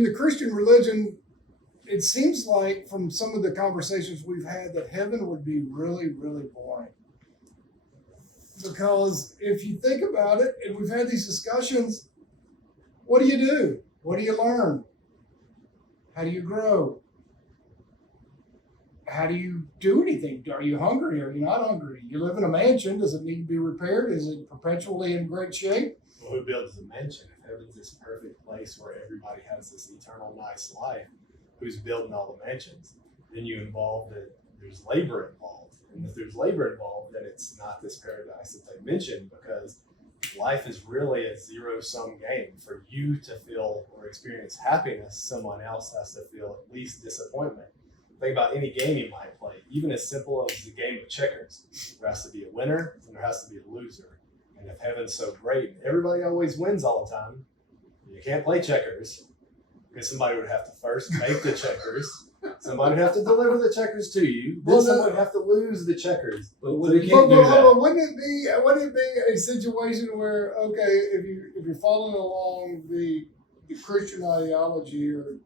in the Christian religion, it seems like from some of the conversations we've had that heaven would be really, really boring. Because if you think about it, and we've had these discussions, what do you do? What do you learn? How do you grow? How do you do anything? Are you hungry? Are you not hungry? You live in a mansion. Does it need to be repaired? Is it perpetually in great shape? Well, who builds a mansion? If heaven's this perfect place where everybody has this eternal nice life, who's building all the mansions? Then you involve that there's labor involved. And if there's labor involved, then it's not this paradise that they mentioned, because life is really a zero-sum game. For you to feel or experience happiness, someone else has to feel at least disappointment. Think about any game you might play, even as simple as the game of checkers. There has to be a winner and there has to be a loser. And if heaven's so great, everybody always wins all the time, you can't play checkers, because somebody would have to first make the checkers. Somebody would have to deliver the checkers to you. Then someone would have to lose the checkers. But you can't do that. Wouldn't it be a situation where, okay, if you're following along the Christian ideology or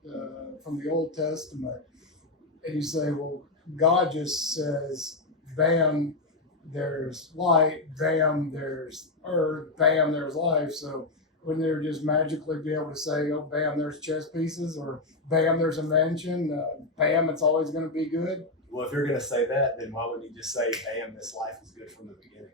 from the Old Testament, and you say, well, God just says, bam, there's light, bam, there's earth, bam, there's life. So wouldn't they just magically be able to say, oh, bam, there's chess pieces, or bam, there's a mansion, bam, it's always going to be good? Well, if you're going to say that, then why wouldn't you just say, bam, this life is good from the beginning?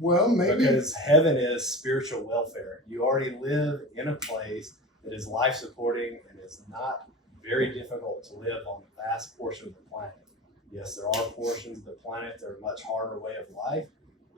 Well, maybe. Because heaven is spiritual welfare. You already live in a place that is life-supporting and is not very difficult to live on the vast portion of the planet. Yes, there are portions of the planet that are a much harder way of life,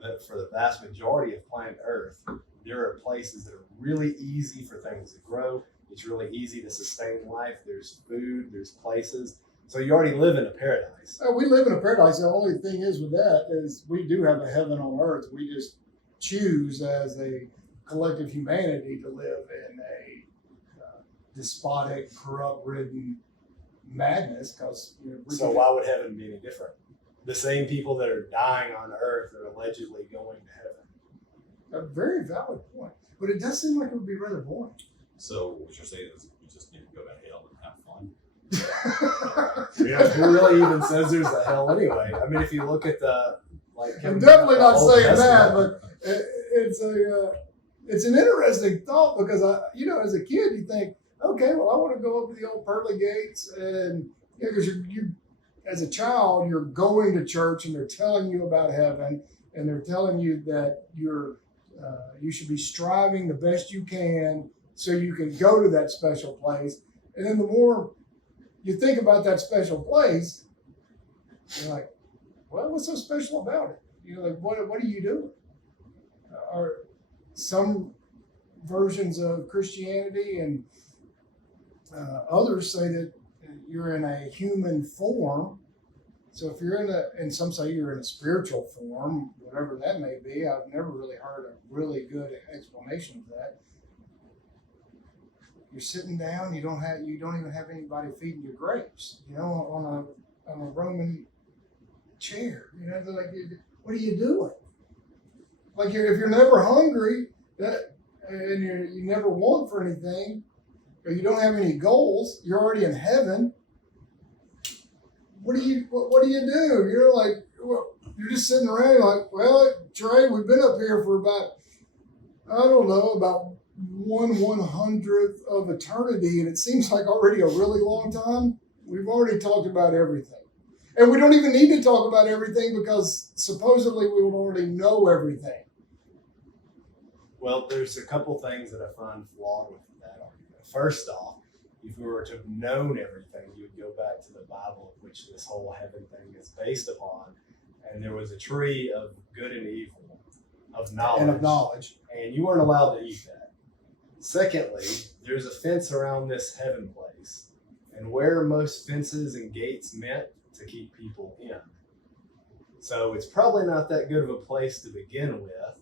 but for the vast majority of planet Earth, there are places that are really easy for things to grow. It's really easy to sustain life. There's food, there's places. So you already live in a paradise. We live in a paradise. The only thing is with that is we do have a heaven on earth. We just choose as a collective humanity to live in a despotic, corrupt-ridden madness. Because so why would heaven be any different? The same people that are dying on earth are allegedly going to heaven. A very valid point. But it does seem like it would be rather boring. So what you're saying is we just need to go to hell and have fun? Yeah, who really even says there's a hell anyway? I mean, if you look at I'm definitely not Old saying that, Testament, but it's an interesting thought, because as a kid you think, okay, well, I want to go up to the old pearly gates, and because you as a child you're going to church and they're telling you about heaven, and they're telling you that you should be striving the best you can so you can go to that special place. And then the more you think about that special place, you're like, well, what's so special about it? Like, what are you doing? Are some versions of Christianity and others say that you're in a human form. So if you're and some say you're in a spiritual form, whatever that may be. I've never really heard a really good explanation of that. You're sitting down. You don't even have anybody feeding you grapes. On a Roman chair. Like, what are you doing? Like, if you're never hungry, and you never want for anything, or you don't have any goals, you're already in heaven. What do you do? You're like, well, you're just sitting around like, well, Trey, we've been up here for about 1/100th of eternity, and it seems like already a really long time. We've already talked about everything. And we don't even need to talk about everything, because supposedly we would already know everything. Well, there's a couple things that I find flawed with that argument. First off, if we were to have known everything, you would go back to the Bible, which this whole heaven thing is based upon. And there was a tree of good and evil, of knowledge. And you weren't allowed to eat that. Secondly, there's a fence around this heaven place. And where are most fences and gates meant? To keep people in. So it's probably not that good of a place to begin with.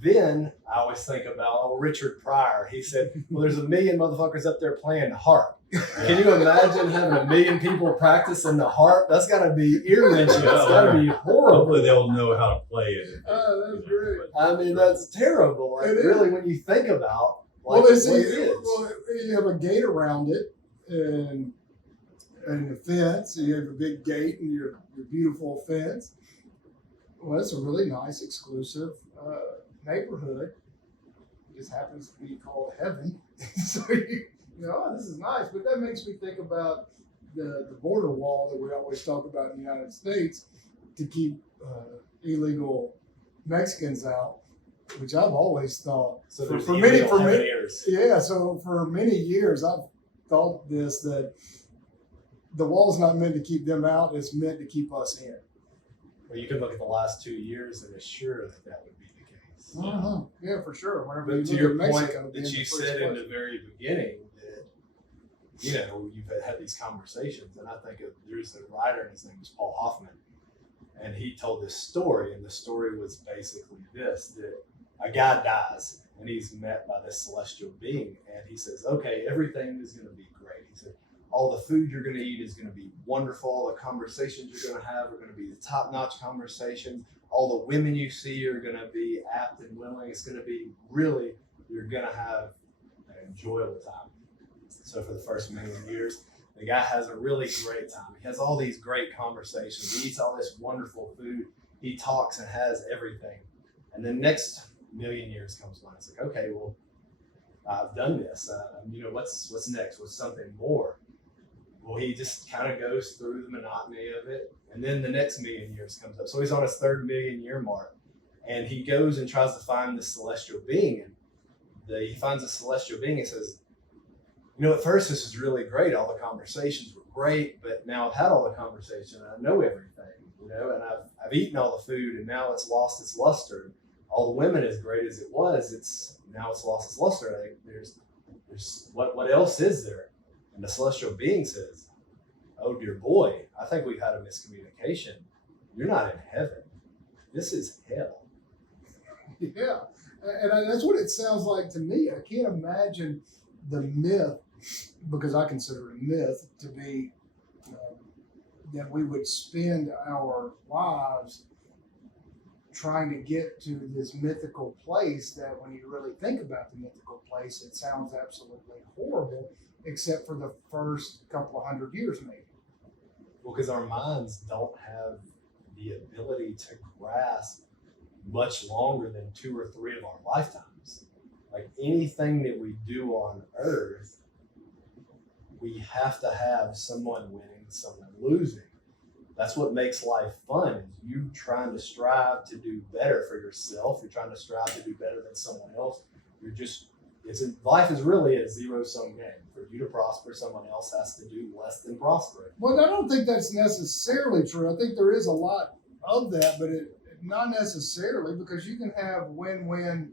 Then I always think about Richard Pryor. He said, well, there's 1 million motherfuckers up there playing the harp. Can you imagine having 1 million people practicing the harp? That's got to be ear-wrenching. It's got to be horrible. Hopefully they'll know how to play it. Oh, that's great. I mean, that's terrible. Like, really, when you think about Well, what it's, it is. well, you have a gate around it and a fence. And you have a big gate and your beautiful fence. Well, it's a really nice, exclusive neighborhood. It just happens to be called heaven. So you know, oh, this is nice. But that makes me think about the border wall that we always talk about in the United States to keep illegal Mexicans out, which I've always thought. So there's for many years. yeah. So for many years, I've thought this that the wall's not meant to keep them out; it's meant to keep us in. Well, you can look at the last 2 years and assure that would be the case. Yeah, for sure. Whenever But you to look your at point Mexico, being that the you first said in place. the very beginning that, you know, you've had these conversations, and I think there's a writer, and his name is Paul Hoffman, and he told this story, and the story was basically this, that a guy dies, and he's met by this celestial being, and he says, okay, everything is going to be great. He said, all the food you're going to eat is going to be wonderful. All the conversations you're going to have are going to be the top-notch conversations. All the women you see are going to be apt and willing. It's going to be really, you're going to have an enjoyable time. So for the first million years, the guy has a really great time. He has all these great conversations. He eats all this wonderful food. He talks and has everything. And the next million years comes by. It's like, okay, well, I've done this. You know, what's next? What's something more? Well, he just kind of goes through the monotony of it. And then the next million years comes up. So he's on his third million year mark. And he goes and tries to find this celestial being. And he finds a celestial being and says, you know, at first this is really great. All the conversations were great, but now I've had all the conversation and I know everything, you know, and I've eaten all the food and now it's lost its luster. All the women, as great as it was, now it's lost its luster. Like, there's what else is there? And the celestial being says, oh dear boy, I think we've had a miscommunication. You're not in heaven. This is hell. Yeah, and that's what it sounds like to me. I can't imagine the myth, because I consider it a myth, to be that we would spend our lives trying to get to this mythical place that when you really think about the mythical place, it sounds absolutely horrible, except for the first couple of hundred years maybe. Well, because our minds don't have the ability to grasp much longer than 2 or 3 of our lifetimes. Like anything that we do on earth, we have to have someone winning, someone losing. That's what makes life fun, is you trying to strive to do better for yourself. You're trying to strive to do better than someone else. Life is really a zero-sum game. For you to prosper, someone else has to do less than prospering. Well, I don't think that's necessarily true. I think there is a lot of that, but not necessarily, because you can have win-win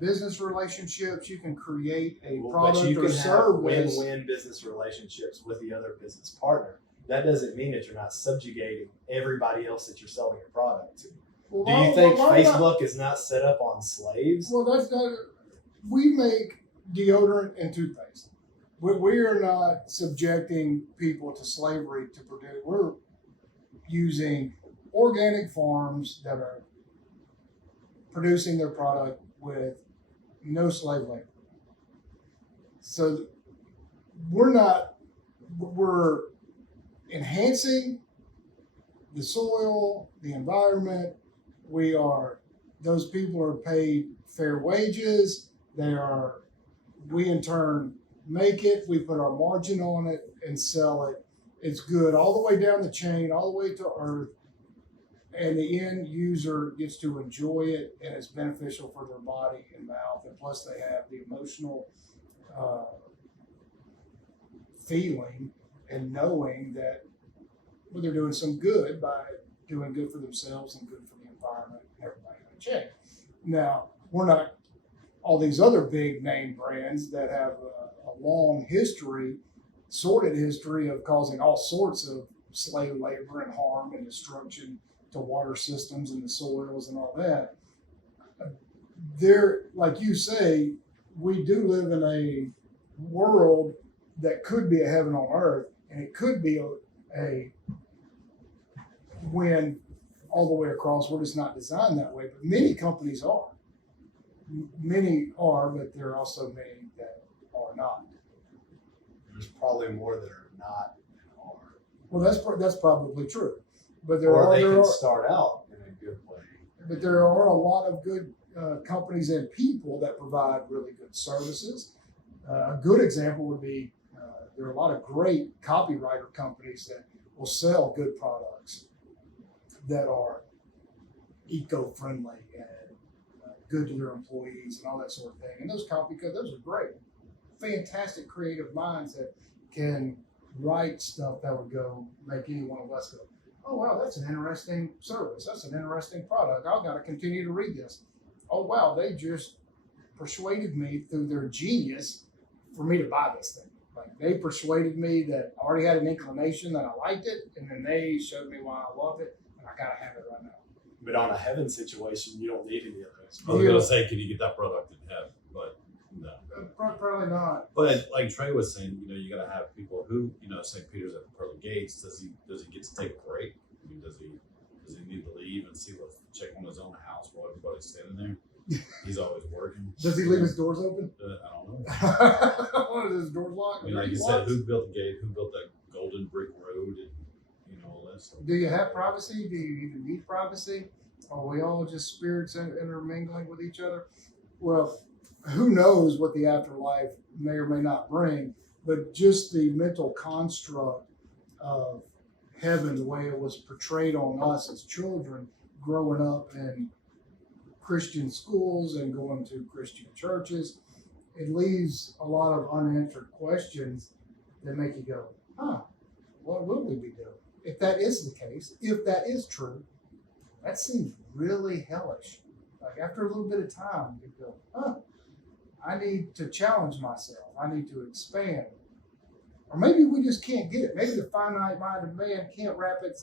business relationships. You can create a product but you or can have service. win-win business relationships with the other business partner. That doesn't mean that you're not subjugating everybody else that you're selling your product to. Well, Do you think Facebook is not set up on slaves? Well, that's not. We make deodorant and toothpaste. We are not subjecting people to slavery to produce. We're using organic farms that are producing their product with no slave labor. So we're enhancing the soil, the environment. Those people are paid fair wages. We in turn make it, we put our margin on it and sell it. It's good all the way down the chain, all the way to earth. And the end user gets to enjoy it, and it's beneficial for their body and mouth. And plus they have the emotional feeling and knowing that they're doing some good by doing good for themselves and good for the environment and everybody in the chain. Now, we're not all these other big name brands that have a long history, sordid history of causing all sorts of slave labor and harm and destruction to water systems and the soils and all that. Like you say, we do live in a world that could be a heaven on earth, and it could be a win all the way across. We're just not designed that way, but many companies are. Many are, but there are also many that are not. There's probably more that are not than are. Well, that's probably true, but Or they can start out in a good way. but there are a lot of good companies and people that provide really good services. A good example would be there are a lot of great copywriter companies that will sell good products that are eco-friendly and good to their employees and all that sort of thing. And those are great, fantastic creative minds that can write stuff that would go make any one of us go, oh wow, that's an interesting service. That's an interesting product. I've got to continue to read this. Oh wow, they just persuaded me through their genius for me to buy this thing. Like they persuaded me that I already had an inclination that I liked it, and then they showed me why I loved it, and I gotta have it right now. But on a heaven situation, you don't need any of those. I was going to say, can you get that product in heaven? But no. Probably not. But like Trey was saying, you got to have people who, St. Peter's at the pearly gates. Does he get to take a break? I mean, does he need to leave and check on his own house while everybody's standing there? He's always working. Does he leave his doors open? I don't know. What is his doors locked? I mean, like you said, who built the gate? Who built that golden brick road? And all that stuff. Do you have privacy? Do you even need privacy? Are we all just spirits intermingling with each other? Well, who knows what the afterlife may or may not bring, but just the mental construct of heaven, the way it was portrayed on us as children growing up in Christian schools and going to Christian churches, it leaves a lot of unanswered questions that make you go, what will we be doing? If that is the case, if that is true, that seems really hellish. Like after a little bit of time, you go, I need to challenge myself. I need to expand. Or maybe we just can't get it. Maybe the finite minded man can't wrap its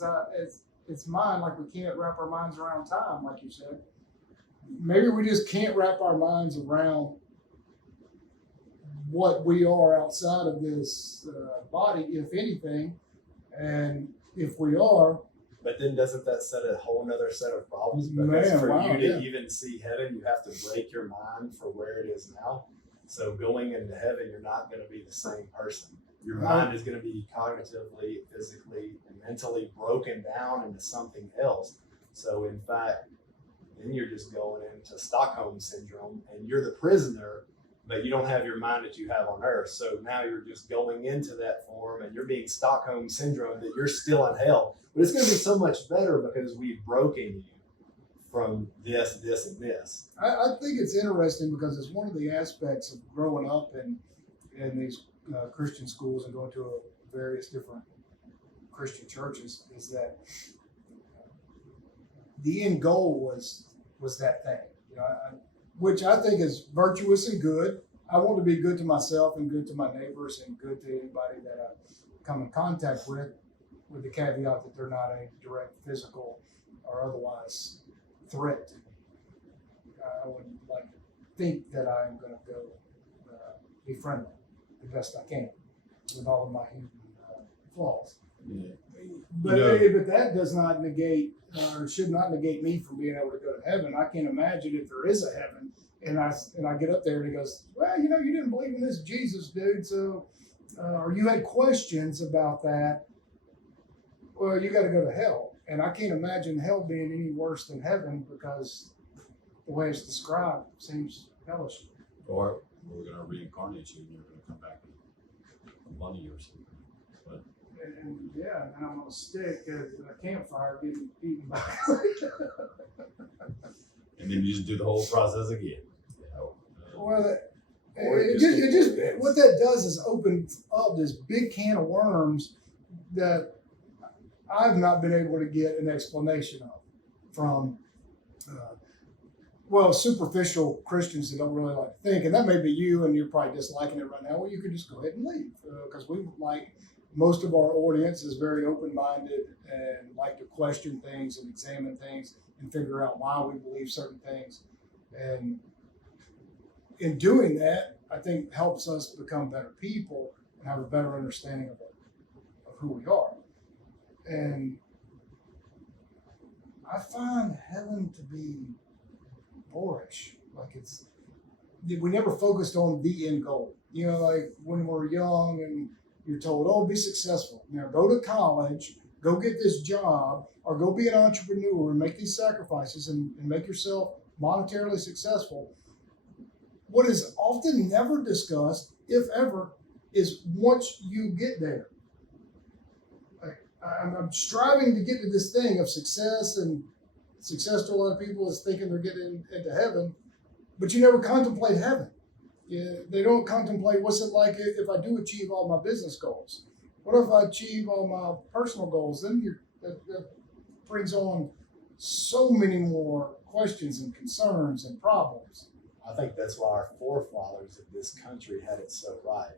mind like we can't wrap our minds around time, like you said. Maybe we just can't wrap our minds around what we are outside of this body, if anything. And if we are, but then doesn't that set a whole nother set of problems? Because you to even see heaven, you have to break your mind for where it is now. So going into heaven, you're not going to be the same person. Your mind is going to be cognitively, physically, and mentally broken down into something else. So in fact, then you're just going into Stockholm syndrome, and you're the prisoner, but you don't have your mind that you have on earth. So now you're just going into that form, and you're being Stockholm syndrome that you're still in hell. But it's going to be so much better because we've broken you from this, and this. I think it's interesting because it's one of the aspects of growing up in these Christian schools and going to various different Christian churches is that the end goal was that thing, which I think is virtuous and good. I want to be good to myself and good to my neighbors and good to anybody that I come in contact with the caveat that they're not a direct physical or otherwise threat to me. I would like to think that I'm going to go be friendly the best I can with all of my human flaws. Yeah. But that does not negate or should not negate me from being able to go to heaven. I can't imagine if there is a heaven and I get up there and he goes, well, you didn't believe in this Jesus dude, so or you had questions about that. Well, you got to go to hell. And I can't imagine hell being any worse than heaven because the way it's described seems hellish. Or we're going to reincarnate you and you're going to come back with money or something. But and I'm on a stick at a campfire getting eaten by. And then you just do the whole process again. Well, it just what that does is open up this big can of worms that I've not been able to get an explanation of from superficial Christians that don't really like to think, and that may be you, and you're probably disliking it right now. Well, you could just go ahead and leave because we most of our audience is very open-minded and like to question things and examine things and figure out why we believe certain things. And in doing that, I think helps us become better people and have a better understanding of who we are. And I find heaven to be boorish. Like we never focused on the end goal. You know, like when we're young and you're told, oh, be successful. Now go to college, go get this job, or go be an entrepreneur and make these sacrifices and make yourself monetarily successful. What is often never discussed, if ever, is once you get there. I'm striving to get to this thing of success, and success to a lot of people is thinking they're getting into heaven, but you never contemplate heaven. They don't contemplate what's it like if I do achieve all my business goals. What if I achieve all my personal goals? Then that brings on so many more questions and concerns and problems. I think that's why our forefathers of this country had it so right.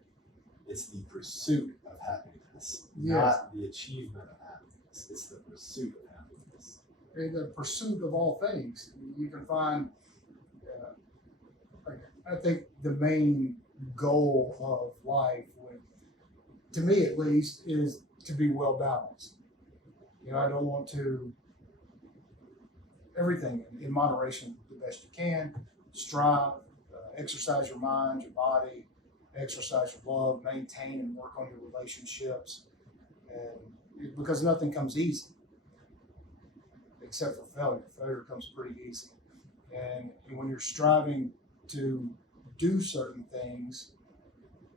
It's the pursuit of happiness, not the achievement of happiness. It's the pursuit of happiness. In the pursuit of all things, you can find, I think the main goal of life, to me at least, is to be well balanced. You know, I don't want to, everything in moderation the best you can, strive, exercise your mind, your body, exercise your love, maintain and work on your relationships, and because nothing comes easy except for failure. Failure comes pretty easy, and when you're striving to do certain things,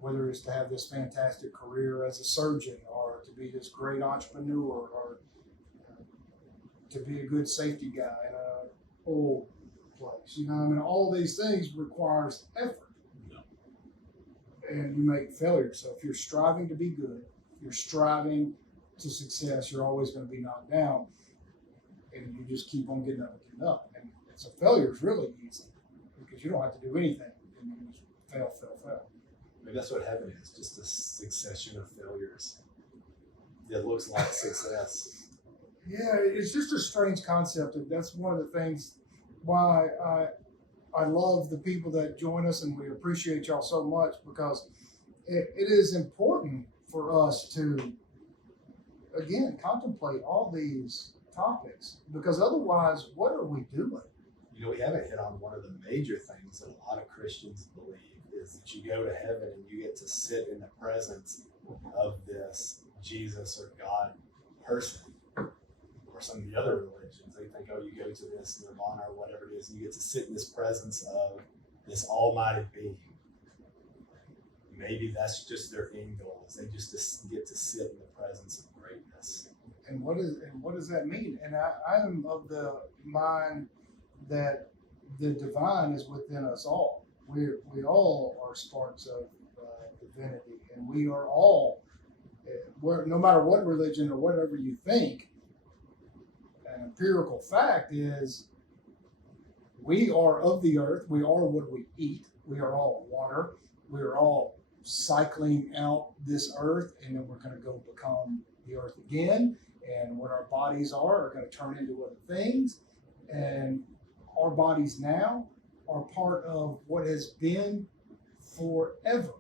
whether it's to have this fantastic career as a surgeon, or to be this great entrepreneur, or to be a good safety guy in a old place, you know, I mean, all these things requires effort. And you make failure. So if you're striving to be good, you're striving to success, you're always going to be knocked down, and you just keep on getting up and getting up. And so failure is really easy because you don't have to do anything, and you just fail. Maybe that's what heaven is, just a succession of failures. It looks like success. Yeah, it's just a strange concept, and that's one of the things why I love the people that join us, and we appreciate y'all so much, because it is important for us to, again, contemplate all these topics, because otherwise, what are we doing? You know, we haven't hit on one of the major things that a lot of Christians believe is that you go to heaven and you get to sit in the presence of this Jesus or God person. Or some of the other religions, they think, oh, you go to this nirvana or whatever it is, and you get to sit in this presence of this almighty being. Maybe that's just their end goal, is they just get to sit in the presence of greatness. And what does that mean? And I am of the mind that the divine is within us all. We all are sparks of divinity, and we are all, no matter what religion or whatever you think. An empirical fact is we are of the earth. We are what we eat. We are all water. We are all cycling out this earth, and then we're going to go become the earth again. And what our bodies are going to turn into other things. And our bodies now are part of what has been forever,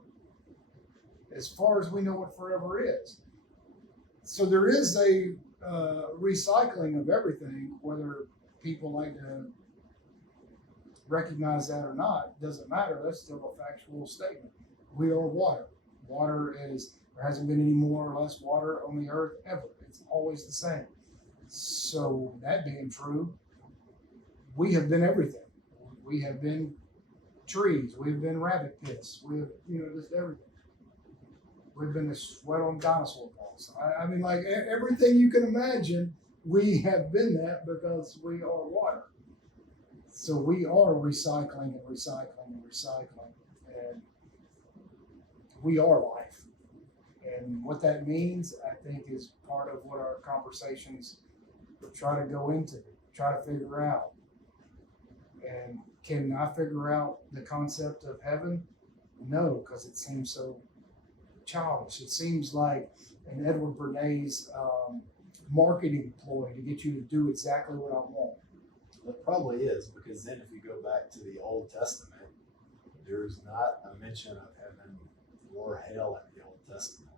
as far as we know what forever is. So there is a recycling of everything, whether people like to recognize that or not, doesn't matter. That's still a factual statement. We are water. Water is, there hasn't been any more or less water on the earth ever. It's always the same. So that being true, we have been everything. We have been trees. We've been rabbit pits. We have, just everything. We've been the sweat on dinosaur balls. I mean, like everything you can imagine, we have been that because we are water. So we are recycling and recycling and recycling. And we are life. And what that means, I think, is part of what our conversations try to go into, try to figure out. And can I figure out the concept of heaven? No, because it seems so childish. It seems like an Edward Bernays marketing ploy to get you to do exactly what I want. It probably is, because then if you go back to the Old Testament, there's not a mention of heaven or hell in the Old Testament.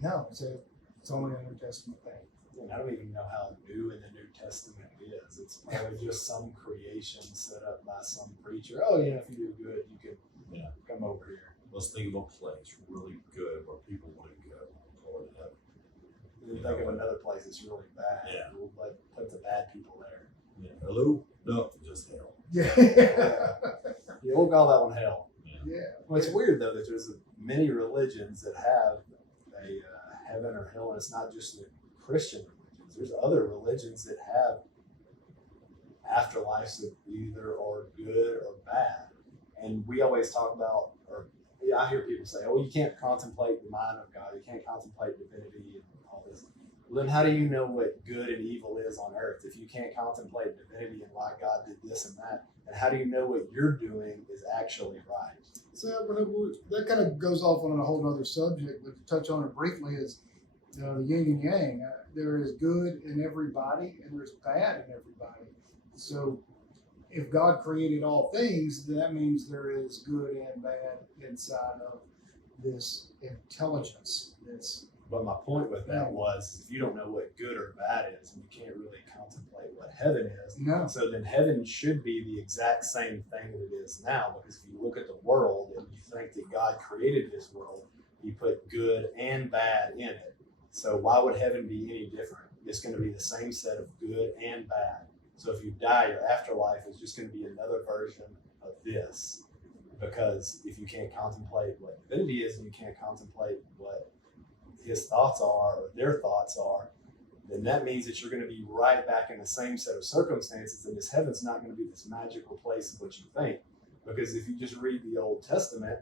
No, it's only a New Testament thing. And I don't even know how new in the New Testament is. is. It's probably just some creation set up by some preacher. Oh yeah, if you do good, you can come over here. Let's think of a place really good where people want to go. Call it heaven. Then think of another place that's really bad. Yeah. We'll put the bad people there. Yeah. Hello? No, just hell. Yeah. Yeah, we'll call that one hell. Yeah. Well, it's weird though that there's many religions that have a heaven or hell, and it's not just the Christian religions. There's other religions that have afterlives that either are good or bad. And we always talk about, or I hear people say, "Oh, you can't contemplate the mind of God. You can't contemplate divinity and all this." Well, then how do you know what good and evil is on earth if you can't contemplate divinity and why God did this and that? And how do you know what you're doing is actually right? So that kind of goes off on a whole other subject, but to touch on it briefly is the yin and yang. There is good in everybody and there's bad in everybody. So if God created all things, then that means there is good and bad inside of this intelligence. But my point with that was, if you don't know what good or bad is, and you can't really contemplate what heaven is, No. so then heaven should be the exact same thing that it is now. Because if you look at the world and you think that God created this world, He put good and bad in it. So why would heaven be any different? It's going to be the same set of good and bad. So if you die, your afterlife is just going to be another version of this. Because if you can't contemplate what divinity is, and you can't contemplate what His thoughts are or their thoughts are, then that means that you're going to be right back in the same set of circumstances, and this heaven's not going to be this magical place of what you think. Because if you just read the Old Testament,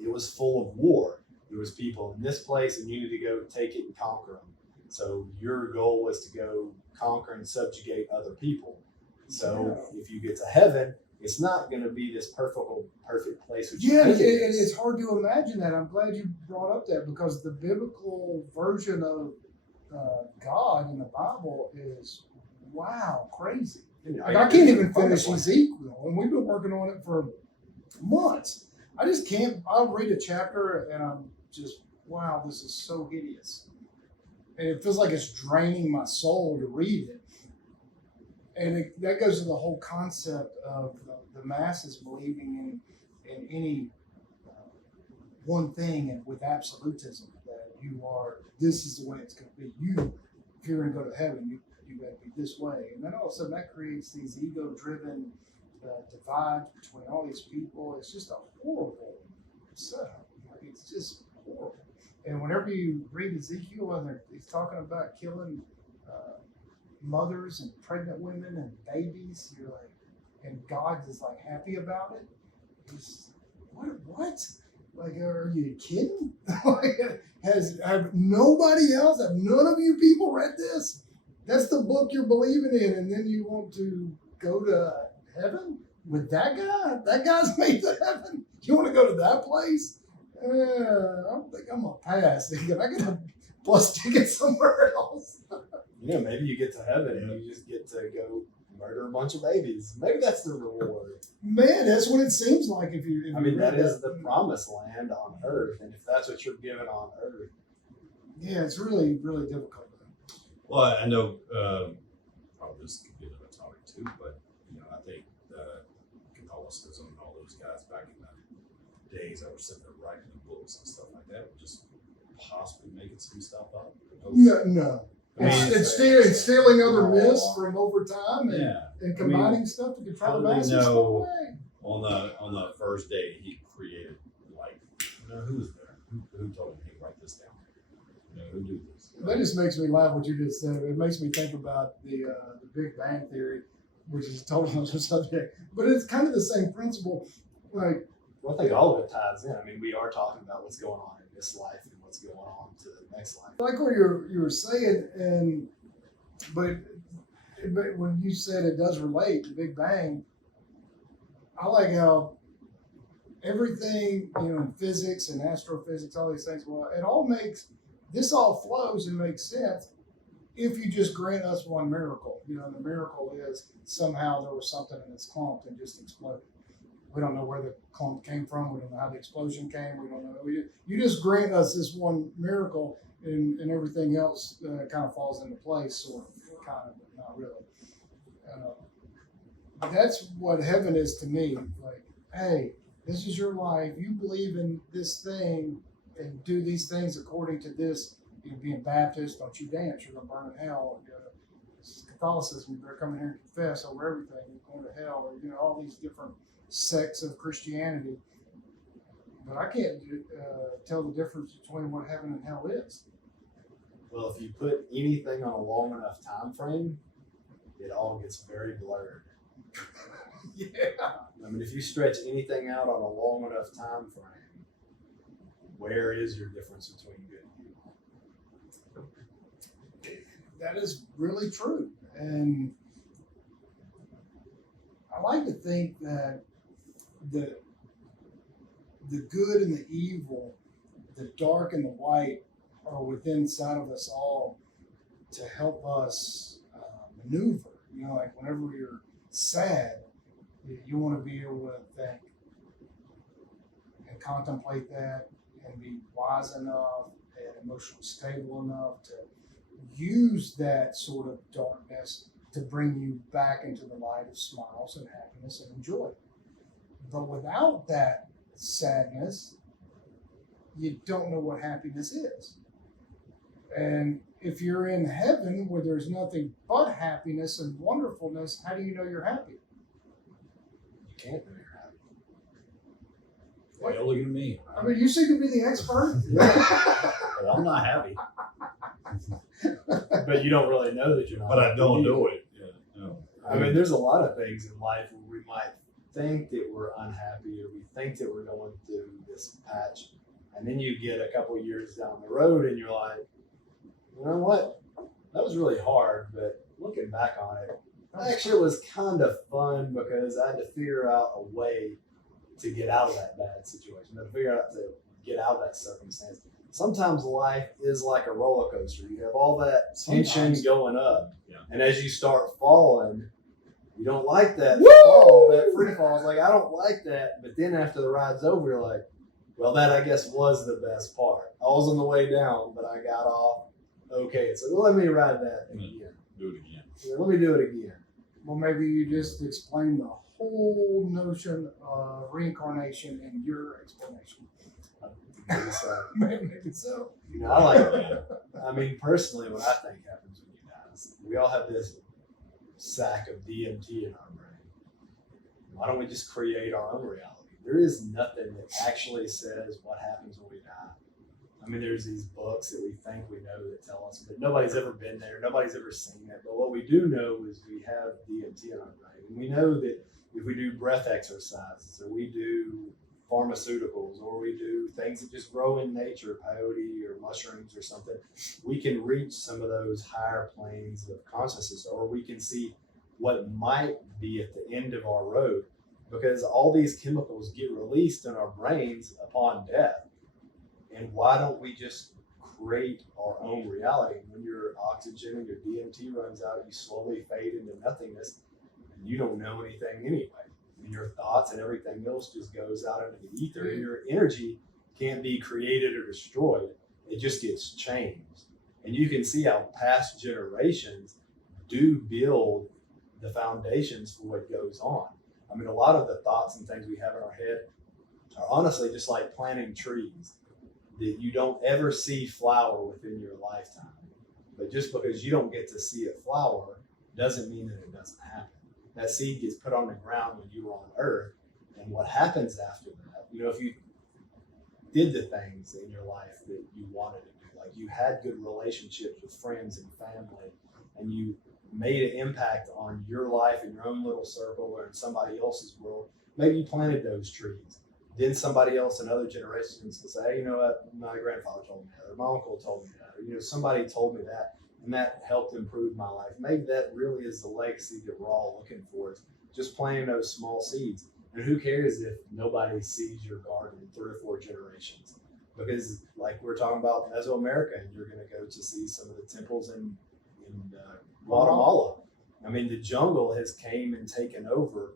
it was full of war. There was people in this place, and you need to go take it and conquer them. So your goal was to go conquer and subjugate other people. So if you get to heaven, it's not going to be this perfect place. Which Yeah, it's hard to imagine that. I'm glad you brought up that, because the biblical version of God in the Bible is, wow, crazy. Like, I can't even finish Ezekiel, and we've been working on it for months. I just can't. I'll read a chapter and I'm just, wow, this is so hideous. And it feels like it's draining my soul to read it. And that goes to the whole concept of the masses believing in any one thing, and with absolutism, that this is the way it's going to be. If you're going to go to heaven, you got to be this way. And then all of a sudden that creates these ego-driven divides between all these people. It's just a horrible setup. It's just horrible. And whenever you read Ezekiel and he's talking about killing mothers and pregnant women and babies, you're like, and God is like happy about it. He's what? Like, are you kidding? Like, have nobody else? Have none of you people read this? That's the book you're believing in, and then you want to go to heaven with that guy? That guy's made the heaven. You want to go to that place? I don't think I'm gonna pass. I gotta plus ticket somewhere else. Maybe you get to heaven and you just get to go murder a bunch of babies. Maybe that's the reward. Man, that's what it seems like if you. That is the promised land on earth, and if that's what you're given on earth. Yeah, it's really, really difficult. Well, I know probably this could be another topic too, but I think Catholicism and all those guys back in the days that were sitting there writing the books and stuff like that were just possibly making some stuff up. No. I mean, It's stealing other myths from over time and combining stuff to control the masses. No way. On the first day he created life. Who was there? Who told him, hey, write this down? Who did this? That just makes me laugh what you just said. It makes me think about the Big Bang Theory, which is a totally other subject, but it's kind of the same principle. Like, well, I think all of it ties in. We are talking about what's going on in this life and what's going on to the next life. Like what you were saying, but when you said it does relate to Big Bang, I like how everything, in physics and astrophysics, all these things, this all flows and makes sense if you just grant us one miracle. The miracle is somehow there was something and it's clumped and just exploded. We don't know where the clump came from. We don't know how the explosion came. We don't know. You just grant us this one miracle, and everything else kind of falls into place, sort of, kind of, but not really. that's what heaven is to me. Like, hey, this is your life. You believe in this thing and do these things according to this. You're being Baptist, don't you dance. You're going to burn in hell. Catholicism, you better come in here and confess over everything. You're going to hell. Or, all these different sects of Christianity. But I can't tell the difference between what heaven and hell is. Well, if you put anything on a long enough time frame, it all gets very blurred. Yeah. I mean, if you stretch anything out on a long enough time frame, where is your difference between good and evil? That is really true. And I like to think that the good and the evil, the dark and the white, are within inside of us all to help us maneuver. Like whenever you're sad, you want to be able to think and contemplate that and be wise enough and emotionally stable enough to use that sort of darkness to bring you back into the light of smiles and happiness and joy. But without that sadness, you don't know what happiness is. And if you're in heaven where there's nothing but happiness and wonderfulness, how do you know you're happy? You can't know you're happy. Why you looking at me? I mean, you seem to be the expert. Well, I'm not happy, But you don't really know that you're not. but I don't happy. do it. Yeah, no. I mean, there's a lot of things in life where we might think that we're unhappy or we think that we're going through this patch. And then you get a couple years down the road and you're like, you know what? That was really hard, but looking back on it, actually it was kind of fun because I had to figure out a way to get out of that bad situation. I had to figure out to get out of that circumstance. Sometimes life is like a roller coaster. You have all that tension Sometimes. going up. Yeah. And as you start falling, you don't like that Woo! fall, that free fall. It's like, I don't like that. But then after the ride's over, you're like, well, that I guess was the best part. I was on the way down, but I got off. Okay, so let me ride that again. Do it again. Yeah, let me do it again. Well, maybe you just explain the whole notion of reincarnation in your explanation. Maybe so. Maybe so. I like that. I mean, personally, what I think happens when you die is we all have this sack of DMT in our brain. Why don't we just create our own reality? There is nothing that actually says what happens when we die. I mean, there's these books that we think we know that tell us, but nobody's ever been there. Nobody's ever seen it. But what we do know is we have DMT in our brain. And we know that if we do breath exercises or we do pharmaceuticals or we do things that just grow in nature, peyote or mushrooms or something, we can reach some of those higher planes of consciousness, or we can see what might be at the end of our road, because all these chemicals get released in our brains upon death. And why don't we just create our own reality? When your oxygen and your DMT runs out, you slowly fade into nothingness and you don't know anything anyway. And your thoughts and everything else just goes out into the ether, and your energy can't be created or destroyed. It just gets changed. And you can see how past generations do build the foundations for what goes on. I mean, a lot of the thoughts and things we have in our head are honestly just like planting trees that you don't ever see flower within your lifetime. But just because you don't get to see it flower doesn't mean that it doesn't happen. That seed gets put on the ground when you were on earth, and what happens after that, if you did the things in your life that you wanted to do, like you had good relationships with friends and family, and you made an impact on your life in your own little circle or in somebody else's world, maybe you planted those trees. Then somebody else in other generations will say, hey, you know what, my grandfather told me that, or my uncle told me that, or somebody told me that, and that helped improve my life. Maybe that really is the legacy that we're all looking for, is just planting those small seeds. And who cares if nobody sees your garden in 3 or 4 generations? Because like we're talking about Mesoamerica, and you're going to go to see some of the temples in Guatemala. I mean, the jungle has came and taken over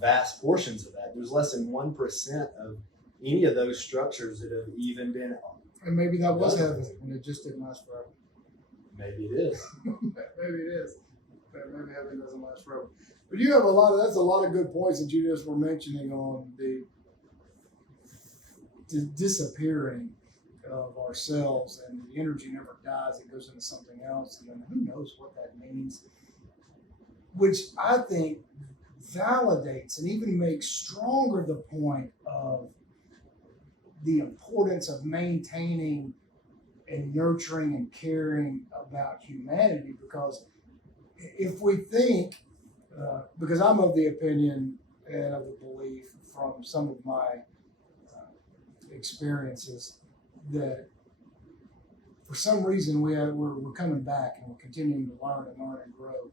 vast portions of that. There's less than 1% of any of those structures that have even been. And maybe that was heaven, and it just didn't last forever. Maybe it is. Maybe it is. maybe heaven doesn't last forever. But you have that's a lot of good points that you just were mentioning on the disappearing of ourselves, and the energy never dies, it goes into something else, and then who knows what that means, which I think validates and even makes stronger the point of the importance of maintaining and nurturing and caring about humanity. Because if we think, because I'm of the opinion and of the belief from some of my experiences that for some reason we're coming back and we're continuing to learn and grow,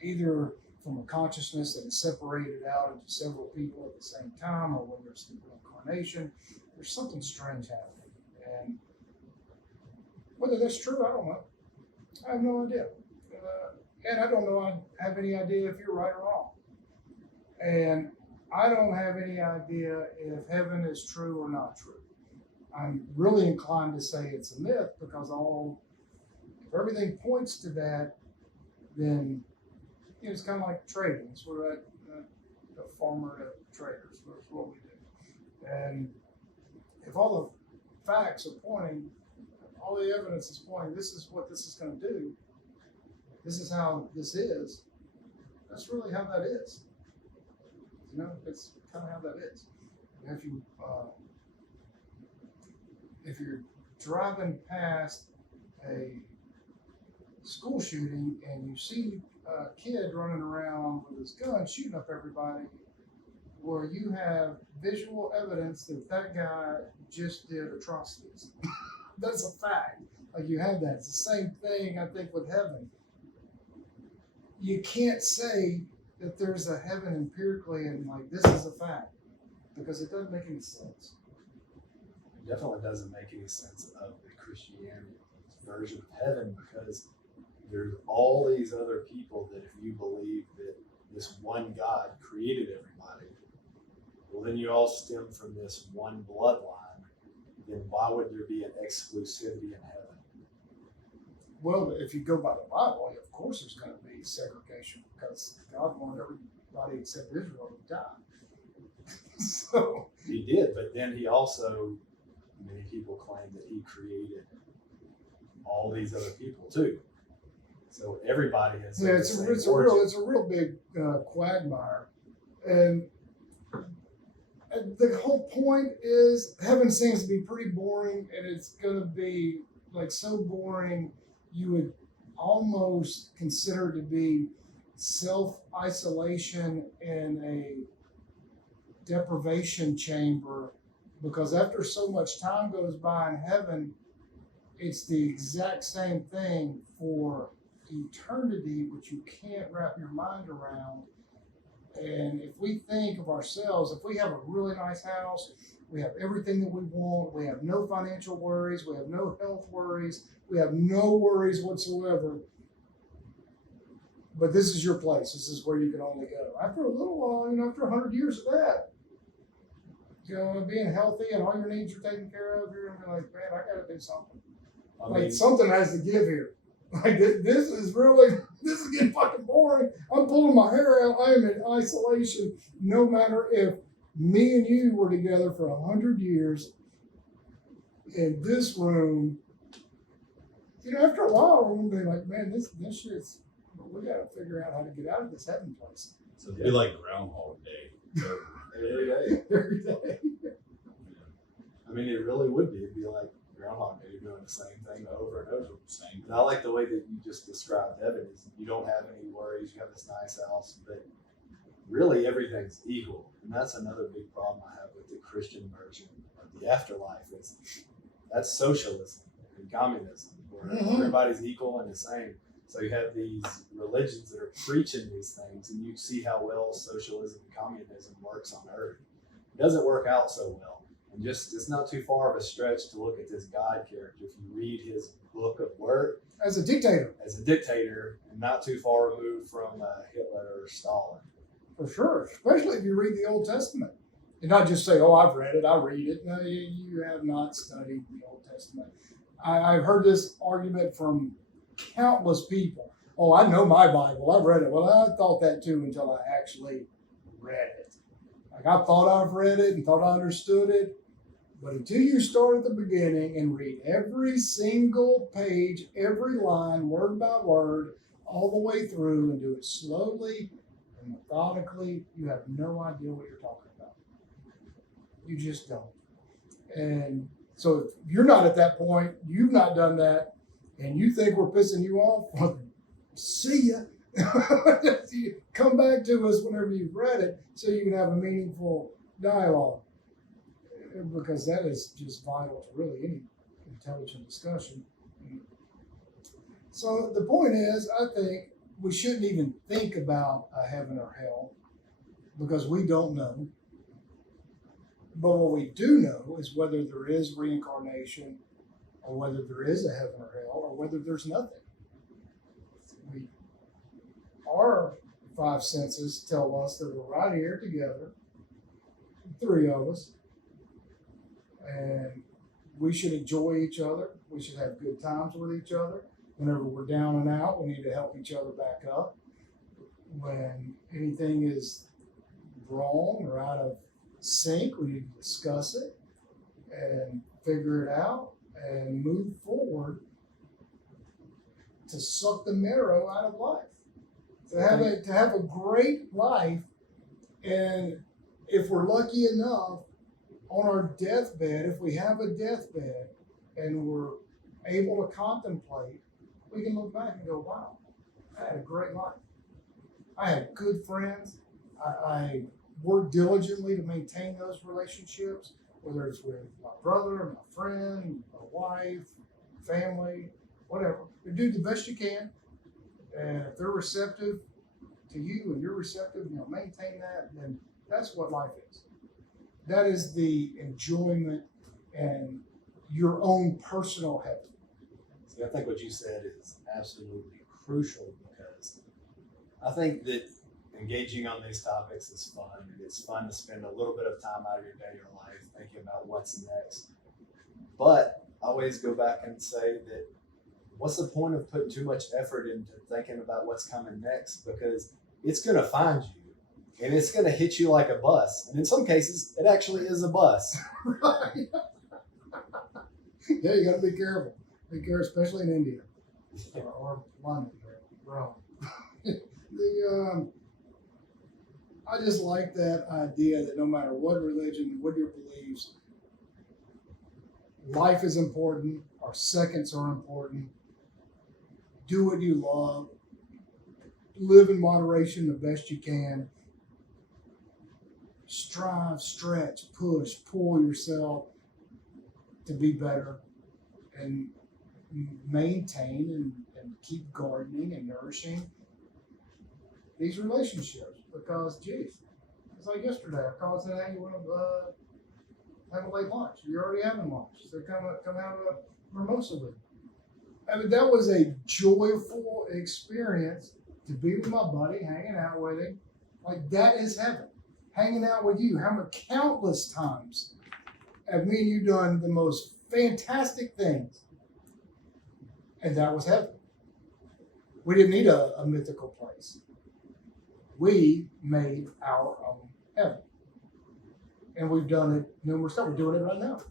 either from a consciousness that is separated out into several people at the same time, or whether it's the incarnation. There's something strange happening, and whether that's true, I don't know. I have no idea, and I don't know. I have any idea if you're right or wrong, and I don't have any idea if heaven is true or not true. I'm really inclined to say it's a myth, because if everything points to that, then it's kind of like trading. It's we're at the farmer to traders. That's what we do. And if all the facts are pointing, all the evidence is pointing, this is what this is going to do, this is how this is, that's really how that is. It's kind of how that is. If you're driving past a school shooting and you see a kid running around with his gun shooting up everybody, where you have visual evidence that guy just did atrocities. That's a fact. Like, you have that. It's the same thing, I think, with heaven. You can't say that there's a heaven empirically and like this is a fact, because it doesn't make any sense. It definitely doesn't make any sense of the Christianity version of heaven, because there's all these other people that, if you believe that this one God created everybody, well, then you all stem from this one bloodline. Then why would there be an exclusivity in heaven? Well, if you go by the Bible, of course there's going to be segregation, because God wanted everybody except Israel to die. So He did, but then He also, many people claim that He created all these other people too. So everybody has. Yeah, it's a real big quagmire, and the whole point is heaven seems to be pretty boring, and it's going to be like so boring you would almost consider to be self-isolation in a deprivation chamber, because after so much time goes by in heaven, it's the exact same thing for eternity, which you can't wrap your mind around. And if we think of ourselves, if we have a really nice house, we have everything that we want, we have no financial worries, we have no health worries, we have no worries whatsoever, but this is your place, this is where you can only go. After a little while, after 100 years of that, being healthy and all your needs are taken care of, you're going to be like, man, I got to do something. Something has to give here. Like, this is getting fucking boring. I'm pulling my hair out. I am in isolation. No matter if me and you were together for 100 years in this room, after a while, we're going to be like, man, this shit's, we got to figure out how to get out of this heaven place. So it'd be like Groundhog Day. Every day. Every day. I mean, it really would be. It'd be like Groundhog Day, doing the same thing over and over. Same. And I like the way that you just described heaven. Is you don't have any worries. You have this nice house, but really everything's equal. And that's another big problem I have with the Christian version of the afterlife. That's socialism and communism, where everybody's equal and the same. So you have these religions that are preaching these things, and you see how well socialism and communism works on Earth. It doesn't work out so well. And it's not too far of a stretch to look at this God character. If you read his book of work. As a dictator, and not too far removed from Hitler or Stalin. For sure, especially if you read the Old Testament. And not just say, oh, I've read it, I read it. No, you have not studied the Old Testament. I've heard this argument from countless people. Oh, I know my Bible. I've read it. Well, I thought that too until I actually read it. Like I thought I've read it and thought I understood it. But until you start at the beginning and read every single page, every line, word by word, all the way through and do it slowly and methodically, you have no idea what you're talking about. You just don't. And so if you're not at that point, you've not done that, and you think we're pissing you off, well, see ya. Come back to us whenever you've read it so you can have a meaningful dialogue. Because that is just vital to really any intelligent discussion. So the point is, I think we shouldn't even think about a heaven or hell because we don't know. But what we do know is whether there is reincarnation or whether there is a heaven or hell or whether there's nothing. Our five senses tell us that we're right here together, three of us, and we should enjoy each other. We should have good times with each other. Whenever we're down and out, we need to help each other back up. When anything is wrong or out of sync, we need to discuss it and figure it out and move forward to suck the marrow out of life. To have a great life, and if we're lucky enough on our deathbed, if we have a deathbed and we're able to contemplate, we can look back and go, wow, I had a great life. I had good friends. I worked diligently to maintain those relationships, whether it's with my brother, my friend, my wife, family, whatever. You do the best you can. And if they're receptive to you and you're receptive, maintain that, then that's what life is. That is the enjoyment and your own personal heaven. See, I think what you said is absolutely crucial because I think that engaging on these topics is fun. It's fun to spend a little bit of time out of your day or life thinking about what's next. But I always go back and say that what's the point of putting too much effort into thinking about what's coming next? Because it's going to find you and it's going to hit you like a bus. And in some cases, it actually is a bus. Right. Yeah, you got to be careful. Be careful, especially in India or London or Rome. I just like that idea that no matter what religion, what your beliefs, life is important. Our seconds are important. Do what you love. Live in moderation the best you can. Strive, stretch, push, pull yourself to be better and maintain and keep gardening and nourishing these relationships. Because, geez, it's like yesterday. I called and said, hey, you want to have a late lunch? You're already having lunch. So come have a mimosa with me. I mean, that was a joyful experience to be with my buddy, hanging out with him. Like, that is heaven. Hanging out with you. How many countless times have me and you done the most fantastic things? And that was heaven. We didn't need a mythical place. We made our own heaven. And we've done it numerous times. We're doing it right now.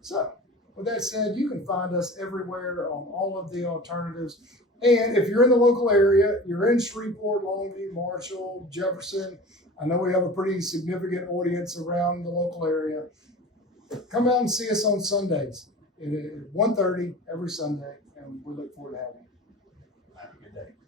So, with that said, you can find us everywhere on all of the alternatives. And if you're in the local area, you're in Shreveport, Longview, Marshall, Jefferson, I know we have a pretty significant audience around the local area. Come out and see us on Sundays at 1:30 every Sunday, and we look forward to having you. Have a good day.